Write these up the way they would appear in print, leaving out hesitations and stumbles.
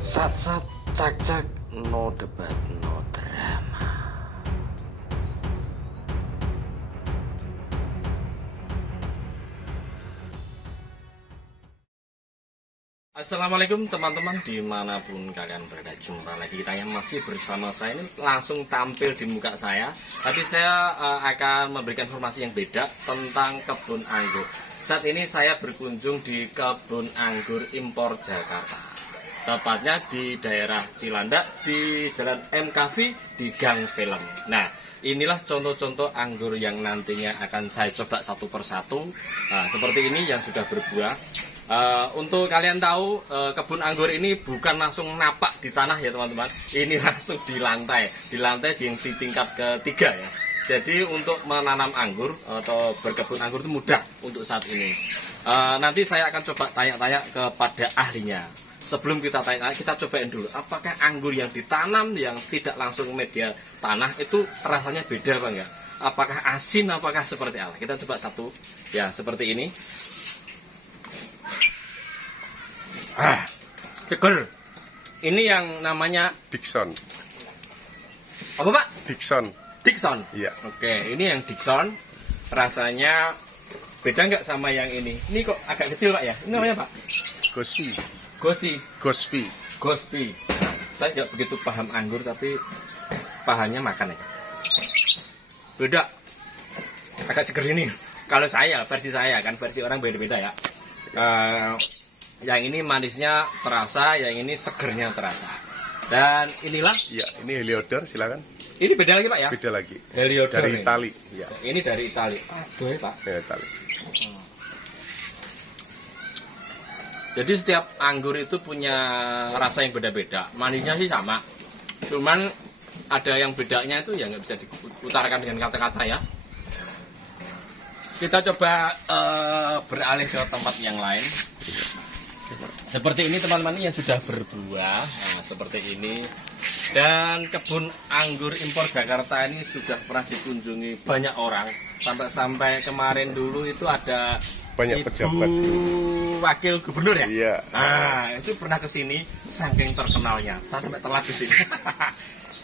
Sat sat cak cak, no debat no drama. Assalamualaikum teman-teman, dimanapun kalian berada, jumpa lagi kita yang masih bersama saya. Ini langsung tampil di muka saya, tapi saya akan memberikan informasi yang beda tentang kebun anggur. Saat ini saya berkunjung di kebun anggur impor Jakarta, tepatnya di daerah Cilandak, di Jalan MKV, di Gang Film. Nah, inilah contoh-contoh anggur yang nantinya akan saya coba satu persatu. Nah, seperti ini yang sudah berbuah. Untuk kalian tahu, kebun anggur ini bukan langsung napak di tanah ya teman-teman. Ini langsung di lantai di tingkat ketiga ya. Jadi untuk menanam anggur atau berkebun anggur itu mudah untuk saat ini. Nanti saya akan coba tanya-tanya kepada ahlinya. Sebelum kita tanya, kita cobain dulu apakah anggur yang ditanam yang tidak langsung media tanah itu rasanya beda apa enggak? Apakah asin, apakah seperti apa? Kita coba satu ya, seperti ini. Seger. Ini yang namanya Dickson. apa Pak? Dickson. Dickson. Iya. Oke, ini yang Dickson. Rasanya beda nggak sama yang ini? Ini kok agak kecil Pak ya? Ini namanya Pak? Gospi. Gospi. Gospi. Nah, saya nggak begitu paham anggur, tapi pahamnya makan ya. Beda. Agak seger ini. Kalau saya, versi saya kan, versi orang beda-beda ya. Yang ini manisnya terasa, yang ini segernya terasa. Dan inilah. Ya, ini Heliodor, silakan. Ini beda lagi Pak ya? Beda lagi. Heliodor Dari ini. Itali. Ya. Ini dari Itali. Aduh ya Pak. Dari Itali. Jadi setiap anggur itu punya rasa yang beda-beda. Manisnya sih sama. Cuman ada yang bedanya itu ya nggak bisa diutarakan dengan kata-kata ya. Kita coba beralih ke tempat yang lain. Seperti ini teman-teman, yang sudah berbuah. Nah, seperti ini. Dan kebun anggur impor Jakarta ini sudah pernah dikunjungi banyak orang. Sampai kemarin dulu itu ada Banyak pejabat. wakil gubernur ya? Iya. Nah, itu pernah ke sini saking terkenalnya. Saya sampai telat di sini.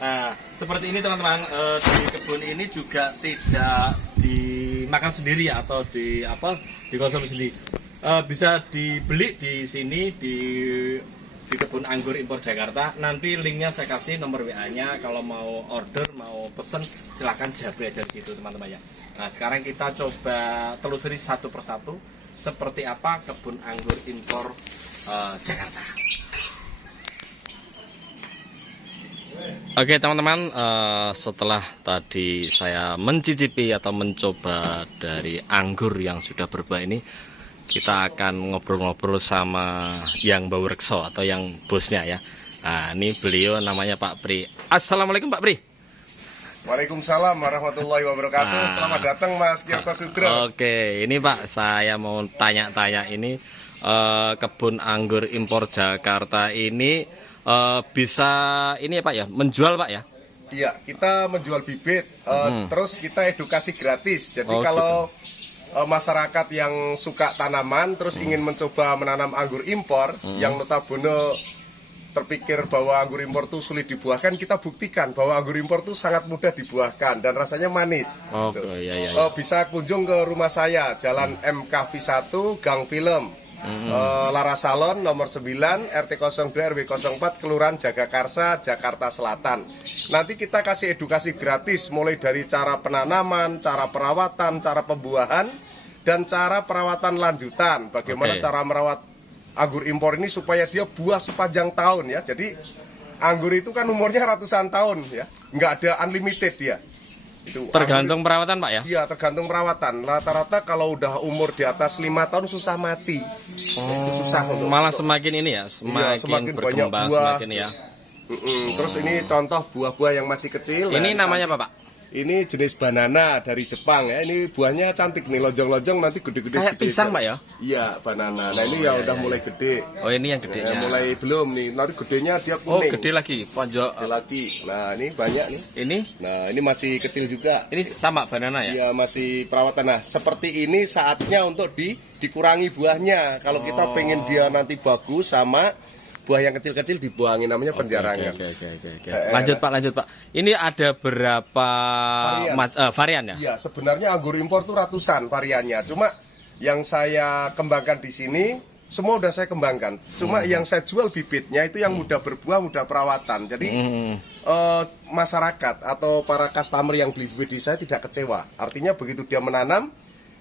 Nah, seperti ini teman-teman, di kebun ini juga tidak dimakan sendiri ya, atau dikonsumsi sendiri. Bisa dibeli di sini di kebun anggur impor Jakarta. Nanti linknya saya kasih, nomor WA-nya. Kalau mau order, mau pesen, silahkan japri aja di situ teman-teman ya. Nah, sekarang kita coba telusuri satu persatu seperti apa kebun anggur impor Jakarta. Oke teman-teman, setelah tadi saya mencicipi atau mencoba dari anggur yang sudah berbuah ini, kita akan ngobrol-ngobrol sama yang Baurekso atau yang bosnya ya. Nah, ini beliau namanya Pak Pri. Assalamualaikum Pak Pri. Waalaikumsalam warahmatullahi wabarakatuh. Selamat datang Mas Kirto Sudro. Oke, ini Pak, saya mau tanya-tanya ini, kebun anggur impor Jakarta ini bisa ini ya Pak ya, menjual Pak ya? Iya, kita menjual bibit, terus kita edukasi gratis. Jadi Oh, kalau masyarakat yang suka tanaman terus ingin mencoba menanam anggur impor yang notabene terpikir bahwa anggur impor itu sulit dibuahkan, kita buktikan bahwa anggur impor itu sangat mudah dibuahkan dan rasanya manis. Oke, Gitu. iya. Bisa kunjung ke rumah saya, Jalan MKV 1, Gang Film, Laras Salon, nomor 9, RT 02 RW 04, Kelurahan Jagakarsa, Jakarta Selatan. Nanti kita kasih edukasi gratis, mulai dari cara penanaman, cara perawatan, cara pembuahan, dan cara perawatan lanjutan. Bagaimana cara merawat anggur impor ini supaya dia buah sepanjang tahun ya. Jadi anggur itu kan umurnya ratusan tahun ya, nggak ada unlimited dia. Itu Tergantung perawatan Pak ya? Iya, tergantung perawatan. Rata-rata kalau udah umur di atas 5 tahun susah mati. Itu susah untuk Malah semakin ini ya, semakin berkembang, banyak buah. semakin ya. Terus ini contoh buah-buah yang masih kecil. Ini namanya apa Pak? Ini jenis banana dari Jepang ya. Ini buahnya cantik nih, lonjong-lonjong, nanti gede-gede. Kayak pisang Pak ya? Iya, banana. Nah ini ya udah mulai gede. Oh ini yang gedenya. Mulai belum nih. Nanti gedenya dia Oh kuning. gede lagi, pojok. Gede lagi. Nah ini banyak nih. Ini? Nah ini masih kecil juga. Ini sama banana ya? Iya masih perawatan. Nah seperti ini saatnya untuk dikurangi buahnya. Kalau kita pengen dia nanti bagus sama buah yang kecil-kecil dibuangin, namanya penjarangan. Oke. Lanjut Pak. Ini ada berapa varian ya? Iya, sebenarnya anggur impor tuh ratusan variannya. Cuma yang saya kembangkan di sini semua udah saya kembangkan. Cuma yang saya jual bibitnya itu yang mudah berbuah, mudah perawatan. Jadi masyarakat atau para customer yang beli bibit di saya tidak kecewa. Artinya begitu dia menanam,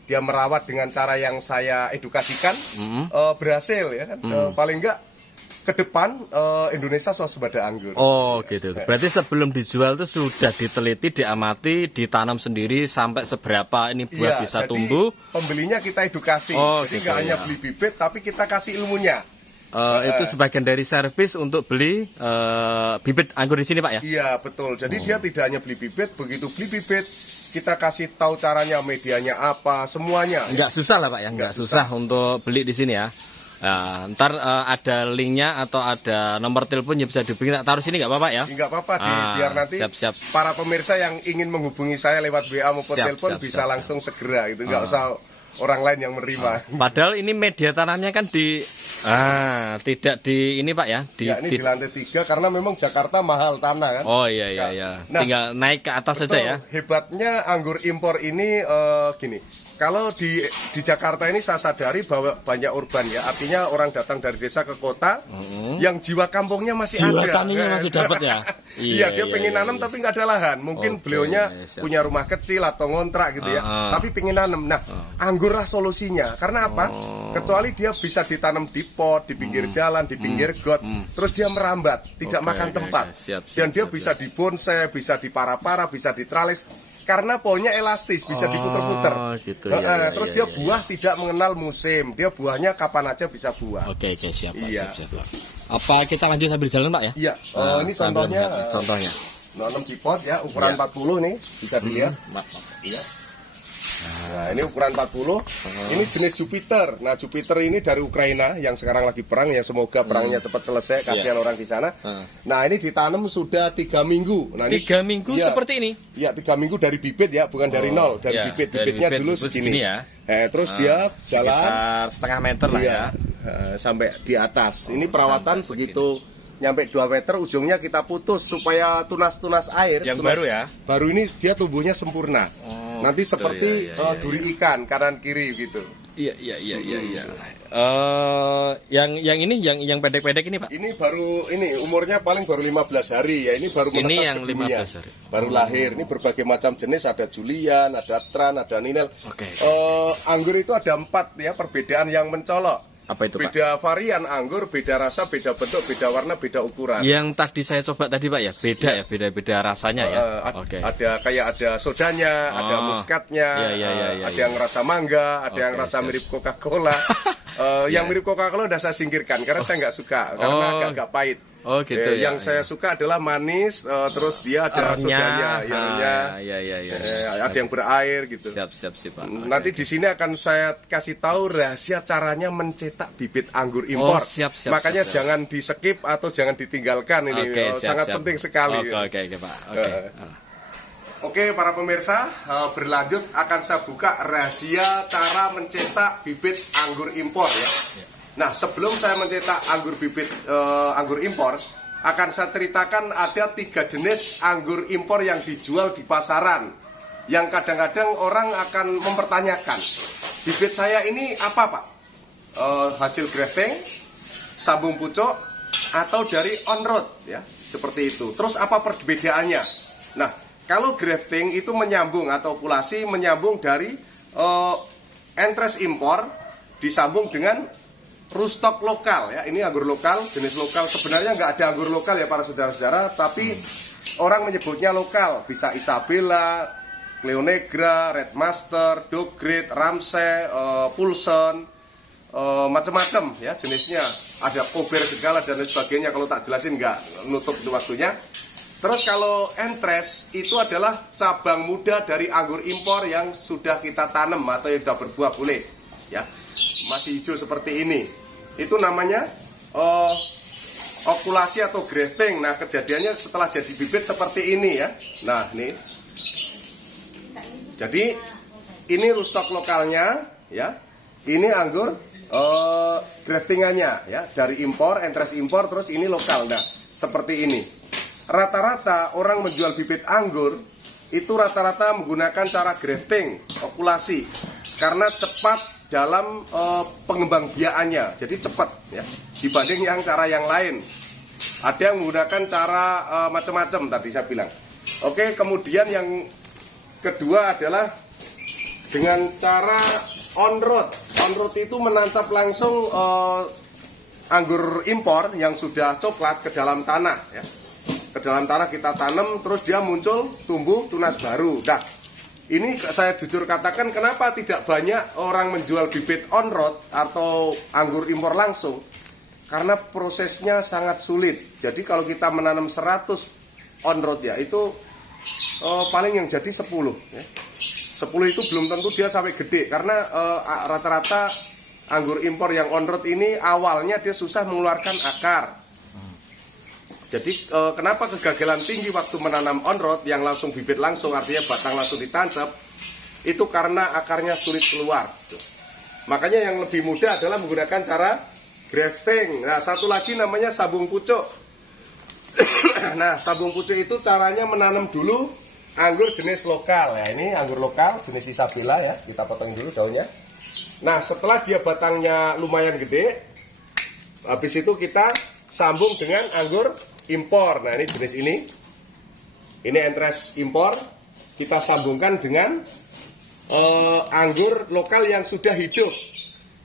dia merawat dengan cara yang saya edukasikan, berhasil ya kan. Paling enggak ke depan Indonesia swasembada anggur. Oh gitu. Berarti sebelum dijual itu sudah diteliti, diamati, ditanam sendiri sampai seberapa ini buah bisa jadi tumbuh. Pembelinya kita edukasi. Jadi nggak hanya beli bibit, tapi kita kasih ilmunya. Itu sebagian dari servis untuk beli bibit anggur di sini Pak ya? Iya betul. Jadi dia tidak hanya beli bibit, begitu beli bibit kita kasih tahu caranya, medianya apa, semuanya. Nggak susah lah Pak ya, nggak susah untuk beli di sini ya. Nah, ntar ada linknya atau ada nomor telepon yang bisa dihubungi, taruh sini nggak apa-apa ya? Nggak apa-apa, biar nanti siap. para pemirsa yang ingin menghubungi saya lewat WA maupun telepon bisa langsung segera gitu, nggak usah orang lain yang menerima. Padahal ini media tanamnya kan tidak di ini Pak ya? Ini di lantai 3 karena memang Jakarta mahal tanah kan. Oh iya. Nah, tinggal naik ke atas saja ya. Hebatnya anggur impor ini gini. Kalau di Jakarta ini saya sadari bahwa banyak urban ya, artinya orang datang dari desa ke kota, yang jiwa kampungnya masih ada. Jiwa taninya masih dapat ya? Iya, dia pengen nanam tapi nggak ada lahan. Mungkin beliaunya punya rumah kecil atau ngontrak gitu ya, tapi pengen nanam. Nah, anggur lah solusinya. Karena apa? Kecuali dia bisa ditanam di pot, di pinggir jalan, di pinggir got, terus dia merambat, tidak makan tempat. Dan dia bisa dibonsai, bisa dipara-para, bisa ditralis. Karena pohonnya elastis, bisa diputer-puter. Gitu, terus dia buah tidak mengenal musim. Dia buahnya kapan aja bisa buah. Oke, siap. Apa kita lanjut sambil jalan Pak ya? Iya. Ini contohnya. Nanam di pot ya, ukuran 40 nih, bisa dilihat. Iya. Nah, ini ukuran 40. Ini jenis Jupiter. Nah, Jupiter ini dari Ukraina yang sekarang lagi perang ya, semoga perangnya cepat selesai, kasihan orang di sana. Nah, ini ditanam sudah 3 minggu. Nah, 3 minggu seperti ini? Iya, 3 minggu dari bibit ya, bukan dari nol, dari bibit. Bibitnya dulu segini ya. Terus dia jalan setengah meter lah ya. Sampai di atas. Ini perawatan begitu nyampe 2 meter, ujungnya kita putus supaya tunas-tunas air. Yang baru ya? Baru ini dia tumbuhnya sempurna. Nanti seperti duri ikan kanan kiri gitu. Iya. Yang ini yang pendek-pendek ini Pak? Ini baru umurnya paling baru 15 hari ya. Ini baru menetas yang ke dunia. 15 hari. Baru lahir. Ini berbagai macam jenis, ada Julian, ada Tran, ada Ninel. Anggur itu ada 4 ya perbedaan yang mencolok. Apa itu Pak? Beda varian anggur, beda rasa, beda bentuk, beda warna, beda ukuran. Yang tadi saya coba tadi Pak ya, beda rasanya ya. Ada sodanya, ada muskatnya, ada yang rasa mangga, ada yang rasa mirip Coca-Cola. Yang mirip Coca-Cola udah saya singkirkan karena saya nggak suka karena agak pahit. Gitu ya. Yang saya suka adalah manis, terus dia ada sodanya, ada yang berair gitu. Siap Pak. Nanti di sini akan saya kasih tahu rahasia caranya mencetak bibit anggur impor. Makanya jangan di skip atau jangan ditinggalkan ini. Sangat penting sekali. Oke Pak. Oke para pemirsa, berlanjut akan saya buka rahasia cara mencetak bibit anggur impor ya. Nah, sebelum saya mencetak anggur bibit anggur impor, akan saya ceritakan ada 3 jenis anggur impor yang dijual di pasaran. Yang kadang-kadang orang akan mempertanyakan, bibit saya ini apa Pak? Hasil grafting, sambung pucuk, atau dari on road ya, seperti itu. Terus apa perbedaannya? Nah, kalau grafting itu menyambung atau okulasi menyambung dari entres impor disambung dengan rootstock lokal ya. Ini anggur lokal, jenis lokal. Sebenarnya nggak ada anggur lokal ya para saudara-saudara, tapi orang menyebutnya lokal. Bisa Isabella, Cleonegra, Red Master, Dogrid, Ramsey, Pulson, macam-macam ya jenisnya, ada kober segala dan lain sebagainya. Kalau tak jelasin nggak nutup itu waktunya. Terus kalau entres itu adalah cabang muda dari anggur impor yang sudah kita tanam atau yang sudah berbuah boleh ya, masih hijau seperti ini. Itu namanya okulasi atau grafting. Nah, kejadiannya setelah jadi bibit seperti ini ya. Nah, nih. Jadi ini rootstock lokalnya ya. Ini anggur graftingannya ya, dari impor, entres impor, terus ini lokal. Nah, seperti ini. Rata-rata orang menjual bibit anggur itu rata-rata menggunakan cara grafting, okulasi, karena cepat dalam pengembangbiakannya, jadi cepat ya, dibanding cara yang lain. Ada yang menggunakan cara macam-macam tadi saya bilang. Oke, kemudian yang kedua adalah dengan cara on road. On road itu menancap langsung anggur impor yang sudah coklat ke dalam tanah ya. Ke dalam tanah kita tanam, terus dia muncul, tumbuh tunas baru. Nah, ini saya jujur katakan kenapa tidak banyak orang menjual bibit on road atau anggur impor langsung. Karena prosesnya sangat sulit. Jadi kalau kita menanam 100 on road ya, itu paling yang jadi 10 ya. 10 itu belum tentu dia sampai gede, karena rata-rata anggur impor yang on road ini awalnya dia susah mengeluarkan akar. Jadi kenapa kegagalan tinggi waktu menanam on road yang langsung bibit langsung, artinya batang langsung ditancap, itu karena akarnya sulit keluar. Makanya yang lebih mudah adalah menggunakan cara grafting. Nah, satu lagi namanya sabung pucuk. Nah, sabung pucuk itu caranya menanam dulu anggur jenis lokal ya. Ini anggur lokal jenis Isabella ya. Kita potong dulu daunnya. Nah, setelah dia batangnya lumayan gede, habis itu kita sambung dengan anggur impor. Nah, ini jenis ini. Ini entres impor. Kita sambungkan dengan anggur lokal yang sudah hidup.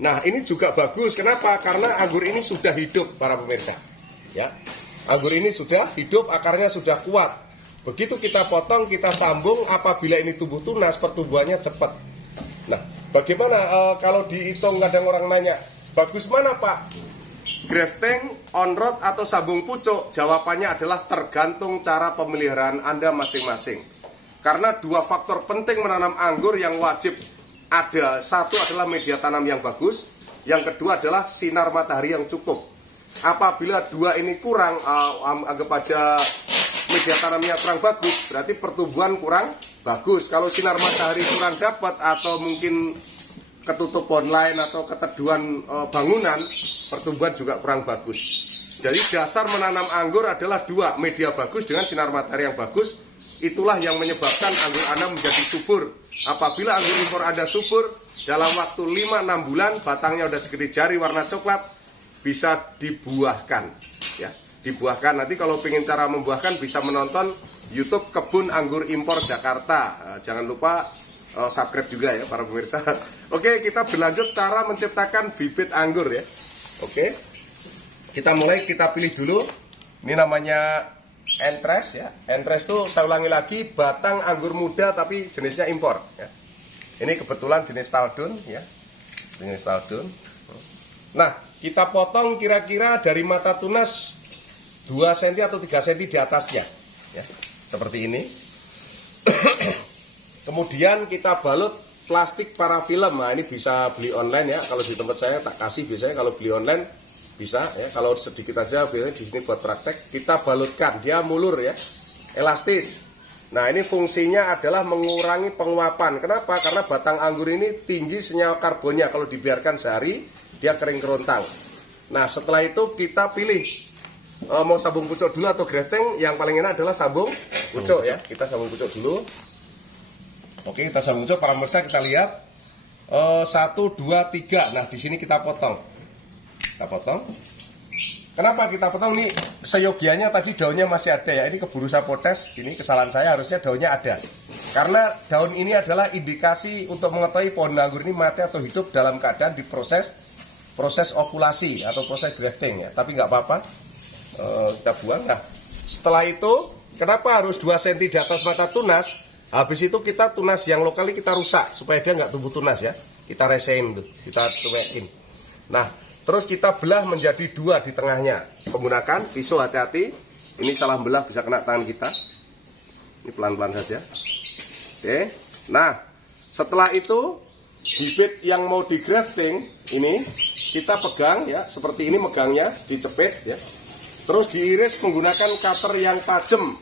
Nah, ini juga bagus. Kenapa? Karena anggur ini sudah hidup, para pemirsa. Ya. Anggur ini sudah hidup, akarnya sudah kuat. Begitu kita potong, kita sambung, apabila ini tumbuh tunas, pertumbuhannya cepat. Nah, bagaimana kalau dihitung, kadang orang nanya, bagus mana Pak? Grafting, on road, atau sambung pucuk? Jawabannya adalah tergantung cara pemeliharaan Anda masing-masing. Karena dua faktor penting menanam anggur yang wajib ada. Satu adalah media tanam yang bagus, yang kedua adalah sinar matahari yang cukup. Apabila dua ini kurang, anggap aja media tanamnya kurang bagus, berarti pertumbuhan kurang bagus. Kalau sinar matahari kurang dapat, atau mungkin ketutup pohon lain atau keteduhan bangunan, pertumbuhan juga kurang bagus. Jadi dasar menanam anggur adalah dua, media bagus dengan sinar matahari yang bagus. Itulah yang menyebabkan anggur Anda menjadi subur. Apabila anggur impor Anda subur, dalam waktu 5-6 bulan batangnya udah segede jari warna coklat, bisa dibuahkan ya, dibuahkan. Nanti kalau pengen cara membuahkan bisa menonton YouTube Kebun Anggur Impor Jakarta. Jangan lupa subscribe juga ya para pemirsa. Oke, kita berlanjut cara menciptakan bibit anggur ya. Oke, kita mulai, kita pilih dulu. Ini namanya entres ya. Entres itu saya ulangi lagi, batang anggur muda tapi jenisnya impor ya. Ini kebetulan jenis Taldun ya, jenis Taldun. Nah, kita potong kira-kira dari mata tunas 2 cm atau 3 cm di atasnya ya, seperti ini. Kemudian kita balut plastik parafilm. Nah, ini bisa beli online ya. Kalau di tempat saya tak kasih, biasanya kalau beli online bisa ya. Kalau sedikit aja biasanya di sini buat praktek. Kita balutkan, dia mulur ya, elastis. Nah, ini fungsinya adalah mengurangi penguapan. Kenapa? Karena batang anggur ini tinggi senyawa karbonnya. Kalau dibiarkan sehari, dia kering kerontang. Nah, setelah itu kita pilih mau sabung pucuk dulu atau grafting. Yang paling enak adalah sabung pucuk ya. Kita sabung pucuk dulu. Oke, kita sabung pucuk. Para pemirsa, kita lihat 1, 2, 3. Nah, di sini kita potong. Kita potong. Kenapa kita potong? Ini seyogianya tadi daunnya masih ada ya. Ini keburu saya potes. Ini kesalahan saya, harusnya daunnya ada. Karena daun ini adalah indikasi untuk mengetahui pohon anggur ini mati atau hidup dalam keadaan diproses okulasi atau proses grafting ya. Tapi nggak apa-apa, kita buang. Nah, setelah itu kenapa harus 2 cm di atas mata tunas? Habis itu kita tunas yang lokal ini kita rusak supaya dia nggak tumbuh tunas ya. Kita resein tuh, kita tumekin. Nah, terus kita belah menjadi 2 di tengahnya. Menggunakan pisau, hati-hati. Ini salah belah bisa kena tangan kita. Ini pelan-pelan saja. Oke. Nah, setelah itu bibit yang mau di grafting ini kita pegang ya, seperti ini megangnya, dicepit ya. Terus diiris menggunakan cutter yang tajam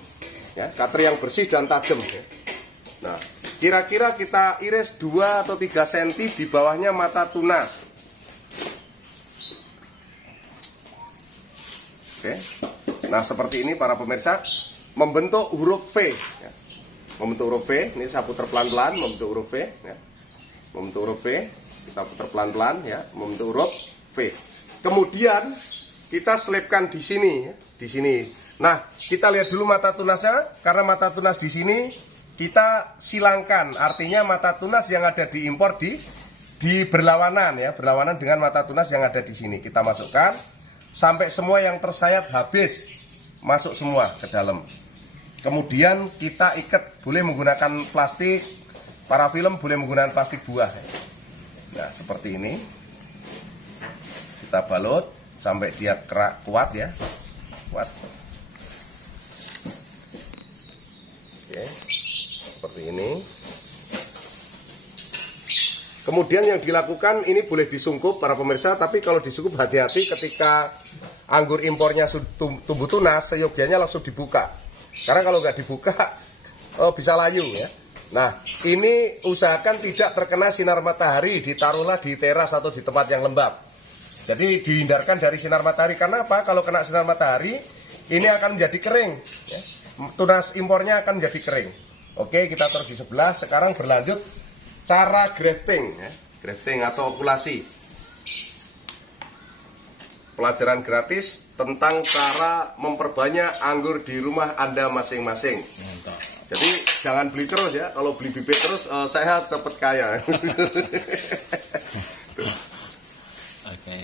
ya, cutter yang bersih dan tajam ya. Nah, kira-kira kita iris 2 atau 3 cm di bawahnya mata tunas. Oke. Nah, seperti ini para pemirsa, membentuk huruf V ya. Membentuk huruf V, ini saya putar pelan-pelan membentuk huruf V ya. Membentuk huruf V, kita putar pelan-pelan ya, membentuk huruf V. Kemudian kita selipkan di sini ya, di sini. Nah, kita lihat dulu mata tunasnya, karena mata tunas di sini kita silangkan, artinya mata tunas yang ada di impor di berlawanan ya, berlawanan dengan mata tunas yang ada di sini. Kita masukkan sampai semua yang tersayat habis, masuk semua ke dalam. Kemudian kita ikat, boleh menggunakan plastik, para film boleh menggunakan plastik buah. Nah, seperti ini. Kita balut sampai dia kerak, kuat ya, kuat. Oke, seperti ini. Kemudian yang dilakukan ini boleh disungkup para pemirsa, tapi kalau disungkup hati-hati ketika anggur impornya tumbuh tunas, seyogianya langsung dibuka. Karena kalau nggak dibuka bisa layu ya. Nah, ini usahakan tidak terkena sinar matahari, ditaruhlah di teras atau di tempat yang lembab. Jadi dihindarkan dari sinar matahari. Karena apa? Kalau kena sinar matahari, ini akan menjadi kering ya. Tunas impornya akan menjadi kering. Oke, kita taruh di sebelah. Sekarang berlanjut cara grafting ya. Grafting atau okulasi. Pelajaran gratis tentang cara memperbanyak anggur di rumah Anda masing-masing. Jadi jangan beli terus ya. Kalau beli bibit terus saya cepat kaya.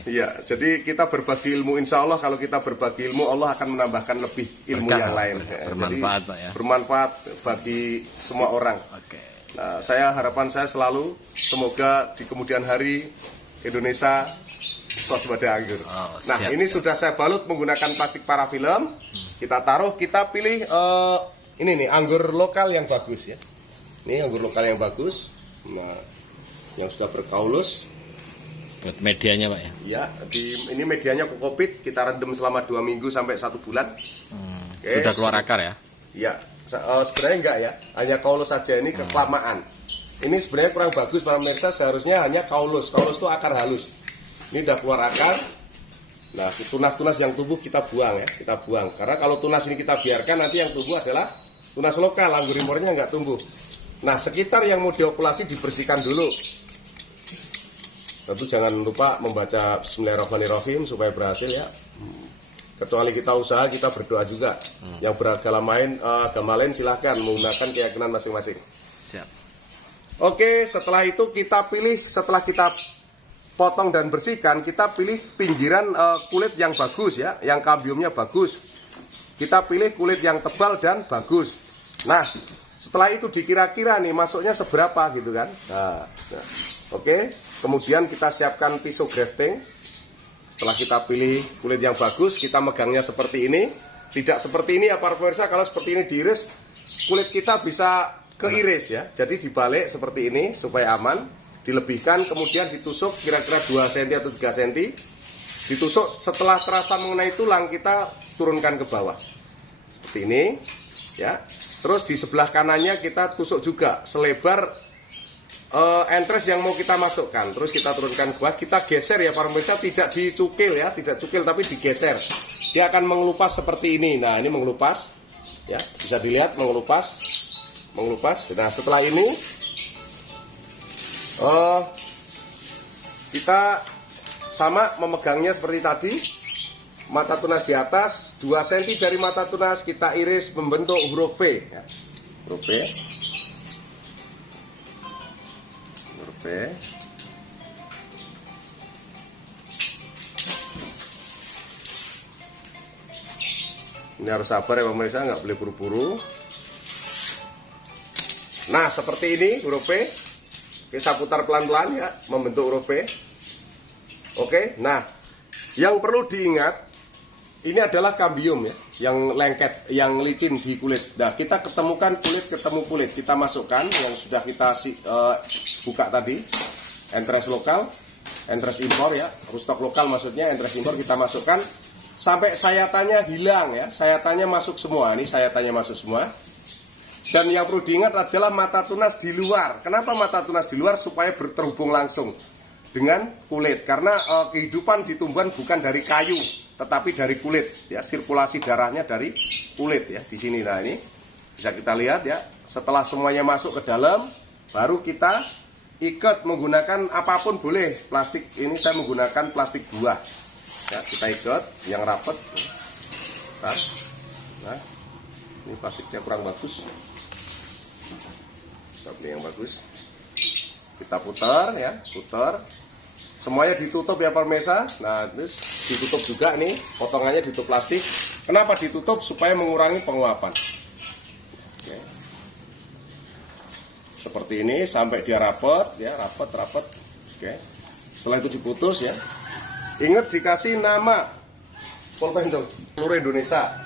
Iya, jadi kita berbagi ilmu, insya Allah kalau kita berbagi ilmu, Allah akan menambahkan lebih ilmu yang lain. Bermanfaat, jadi, Pak ya. Bermanfaat bagi semua orang. Nah, harapan saya selalu semoga di kemudian hari Indonesia swasembada anggur. Nah, ini sudah saya balut menggunakan plastik parafilm. Kita taruh, kita pilih ini nih anggur lokal yang bagus ya. Ini anggur lokal yang bagus. Nah, yang sudah berkaulus. Buat medianya Pak ya? Ya, ini medianya kokopit, kita rendam selama 2 minggu sampai 1 bulan. Oke, sudah keluar akar ya? Ya, sebenarnya enggak ya, hanya kaulus saja, ini kelamaan. Ini sebenarnya kurang bagus para pemirsa, seharusnya hanya kaulus. Kaulus itu akar halus. Ini udah keluar akar. Nah, tunas-tunas yang tumbuh kita buang ya, kita buang. Karena kalau tunas ini kita biarkan, nanti yang tumbuh adalah tunas lokal, anggur impornya enggak tumbuh. Nah, sekitar yang mau diokulasi dibersihkan dulu. Tentu jangan lupa membaca Bismillahirrahmanirrahim supaya berhasil ya. Kecuali kita usaha, kita berdoa juga. Yang agama lain silahkan menggunakan keyakinan masing-masing. Siap. Oke, setelah itu kita pilih, setelah kita potong dan bersihkan, kita pilih pinggiran kulit yang bagus ya, yang kambiumnya bagus. Kita pilih kulit yang tebal dan bagus. Nah, setelah itu dikira-kira nih masuknya seberapa gitu kan. Nah. Oke. Kemudian kita siapkan pisau grafting. Setelah kita pilih kulit yang bagus, kita megangnya seperti ini. Tidak seperti ini ya para pemirsa, kalau seperti ini diiris, kulit kita bisa keiris ya. Jadi dibalik seperti ini supaya aman. Dilebihkan, kemudian ditusuk kira-kira 2 cm atau 3 cm. Ditusuk, setelah terasa mengenai tulang, kita turunkan ke bawah. Seperti ini ya. Terus di sebelah kanannya kita tusuk juga selebar entres yang mau kita masukkan. Terus kita turunkan ke bawah, kita geser ya para pemirsa, tidak dicukil ya, tidak cukil tapi digeser. Dia akan mengelupas seperti ini. Nah, ini mengelupas ya, bisa dilihat mengelupas. Nah, setelah ini kita sama memegangnya seperti tadi. Mata tunas di atas, 2 cm dari mata tunas kita iris membentuk huruf V ya. Huruf V. Ini harus sabar ya pemirsa, nggak boleh buru-buru. Nah, seperti ini huruf V. Kita putar pelan-pelan ya, membentuk huruf V. Oke, nah yang perlu diingat, ini adalah kambium ya, yang lengket, yang licin di kulit. Nah, kita ketemukan kulit, kita masukkan yang sudah kita buka tadi. Entres lokal, entres impor ya, rustok lokal maksudnya, entres impor kita masukkan sampai sayatannya hilang ya, sayatannya masuk semua. Ini sayatannya masuk semua. Dan yang perlu diingat adalah mata tunas di luar. Kenapa mata tunas di luar? Supaya terhubung langsung. dengan kulit. Karena kehidupan di tumbuhan bukan dari kayu, tetapi dari kulit. Ya, sirkulasi darahnya dari kulit ya di sini. Nah ini bisa kita lihat ya. Setelah semuanya masuk ke dalam, baru kita ikat menggunakan apapun boleh. Plastik ini saya menggunakan plastik buah. Ya, kita ikat yang rapat. Nah, ini plastiknya kurang bagus. Kita beli yang bagus. Kita putar ya, putar. Semuanya ditutup ya Parmesa. Nah, terus ditutup juga nih, potongannya ditutup plastik. Kenapa ditutup? Supaya mengurangi penguapan. Oke. Seperti ini sampai dia rapat ya, rapat. Oke. Setelah itu diputus ya. Ingat dikasih nama Polpendong seluruh Indonesia.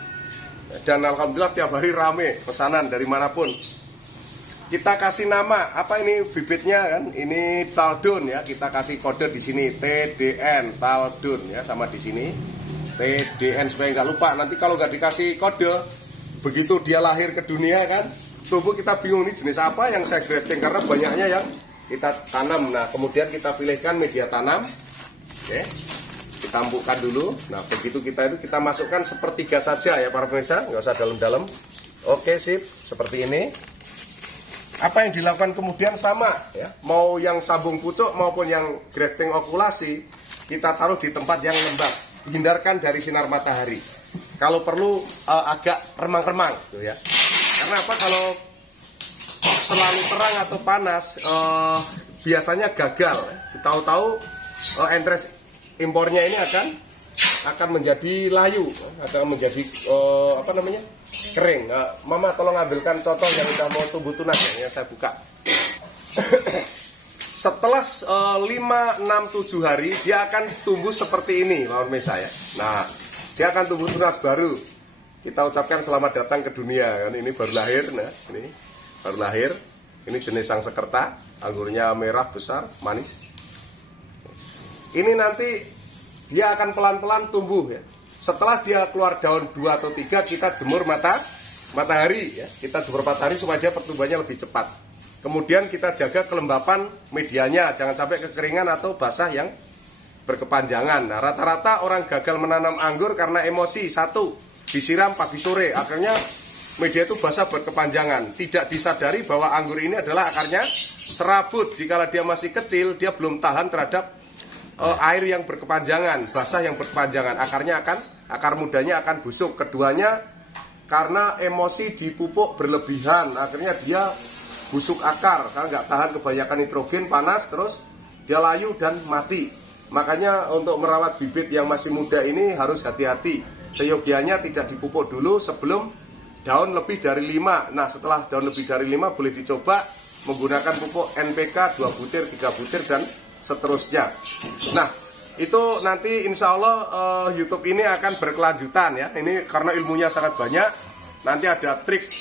Dan alhamdulillah tiap hari rame pesanan dari manapun. Kita kasih nama, apa ini bibitnya kan? Ini Taldon ya. Kita kasih kode di sini TDN Taldon ya, sama di sini TDN supaya nggak lupa. Nanti kalau nggak dikasih kode, begitu dia lahir ke dunia kan, tubuh kita bingung ini jenis apa yang saya grafting karena banyaknya yang kita tanam. Nah kemudian kita pilihkan media tanam. Oke, kita empukkan dulu. Nah begitu kita masukkan sepertiga saja ya para pemirsa, nggak usah dalam-dalam. Oke sip, seperti ini. Apa yang dilakukan kemudian sama ya, mau yang sabung pucuk maupun yang grafting okulasi kita taruh di tempat yang lembab, hindarkan dari sinar matahari. Kalau perlu agak remang-remang gitu ya. Karena apa, kalau terlalu terang atau panas biasanya gagal. Tahu-tahu entres impornya ini akan menjadi layu, akan menjadi kering. Mama tolong ambilkan contoh yang udah mau tumbuh tunas ya, yang saya buka. Setelah 5, 6, 7 hari dia akan tumbuh seperti ini lawan mesa ya. Nah dia akan tumbuh tunas baru. Kita ucapkan selamat datang ke dunia kan. Ini baru lahir. Nah ini baru lahir. Ini jenis Sangsekerta, anggurnya merah besar manis. Ini nanti dia akan pelan-pelan tumbuh ya. Setelah dia keluar daun 2 atau 3, kita jemur matahari ya. Kita jemur matahari supaya dia pertumbuhannya lebih cepat. Kemudian kita jaga kelembapan medianya, jangan sampai kekeringan atau basah yang berkepanjangan. Nah, rata-rata orang gagal menanam anggur karena emosi. Satu, disiram pagi sore, akhirnya media itu basah berkepanjangan. Tidak disadari bahwa anggur ini adalah akarnya serabut. Dikala dia masih kecil, dia belum tahan terhadap air yang berkepanjangan, basah yang berkepanjangan, akar mudanya akan busuk. Keduanya karena emosi dipupuk berlebihan, akhirnya dia busuk akar karena nggak tahan kebanyakan nitrogen, panas, terus dia layu dan mati. Makanya untuk merawat bibit yang masih muda ini harus hati-hati. Seyogianya tidak dipupuk dulu sebelum daun lebih dari 5. Nah setelah daun lebih dari 5 boleh dicoba menggunakan pupuk NPK 2 butir, 3 butir dan seterusnya. Nah itu nanti insya Allah YouTube ini akan berkelanjutan ya. Ini karena ilmunya sangat banyak. Nanti ada trik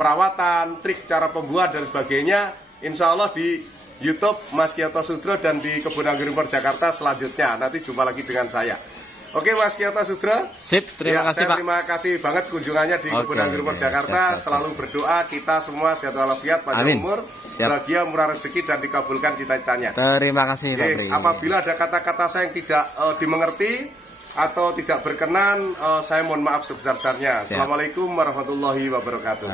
perawatan, trik cara pembuat dan sebagainya. Insya Allah di YouTube Mas Kyoto Sudro dan di Kebun Anggur Impor Jakarta selanjutnya. Nanti jumpa lagi dengan saya. Oke Mas Kyoto Sudro. Sip, terima kasih Pak. Terima kasih banget kunjungannya di Kebun Anggur Impor Jakarta. Siap. Selalu berdoa kita semua sehat walafiat, panjang umur, bahagia, murah rezeki dan dikabulkan cita-citanya. Terima kasih Pak Pri. Apabila ada kata-kata saya yang tidak dimengerti atau tidak berkenan, saya mohon maaf sebesar-besarnya. Assalamualaikum warahmatullahi wabarakatuh.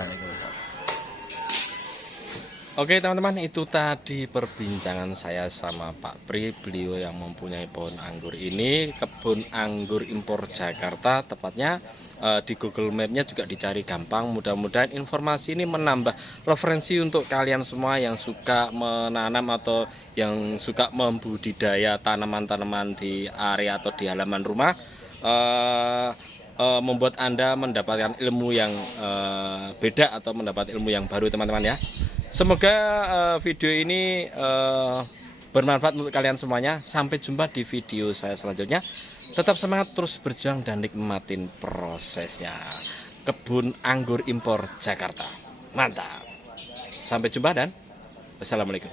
Oke teman-teman, itu tadi perbincangan saya sama Pak Pri. Beliau yang mempunyai pohon anggur ini, Kebun Anggur Impor Jakarta tepatnya. Di Google Map-nya juga dicari gampang. Mudah-mudahan informasi ini menambah referensi untuk kalian semua yang suka menanam atau yang suka membudidaya tanaman-tanaman di area atau di halaman rumah. Membuat Anda mendapatkan ilmu yang beda atau mendapat ilmu yang baru teman-teman ya. Semoga video ini bermanfaat untuk kalian semuanya. Sampai jumpa di video saya selanjutnya. Tetap semangat, terus berjuang dan nikmatin prosesnya. Kebun Anggur Impor Jakarta. Mantap. Sampai jumpa dan wassalamualaikum.